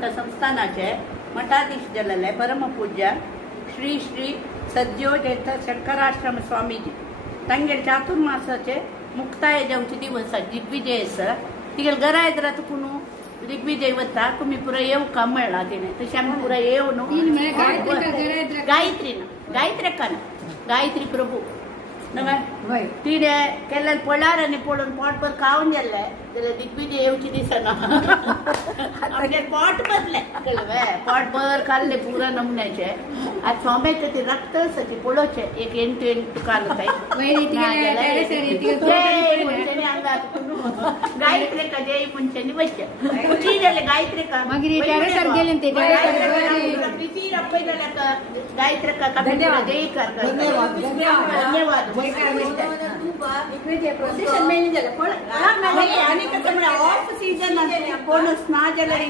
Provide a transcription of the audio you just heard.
मठ संस्थानाचे मठाधीश जाल्ले परमपूज्य श्री श्री सद्योतीर्थ शंकराश्रम स्वामीजी तांगेर चातुर्मासाचे मुक्ताय जावचे दिवस दिग्विजय आसा तिगेल घरा येद्रा तुकून दिग्विजय वता तुमी पुरा येव का म्हणला तिने तशें आमी पुरा येव न्हू गायत्री ना गायत्री का गायत्री प्रभू नव्हे तिने केल्ले पळार आनी पळोवन पोटभर खावन गेल्ले जाल्यार दिग्विजय येवची दिसना आमगे पोट बदले पोटभर खाल्ले पुरा नमुन्याचे आज स्वाम्याचे ते रक्त आसा ती पळोवचे एक एंटू कालताय गायत्री का जय मनशांनी बसचे उची जाले गायत्री का गायत्री का जय कर धन्यवाद ऑफ सीजन बोनस ना जाल्यार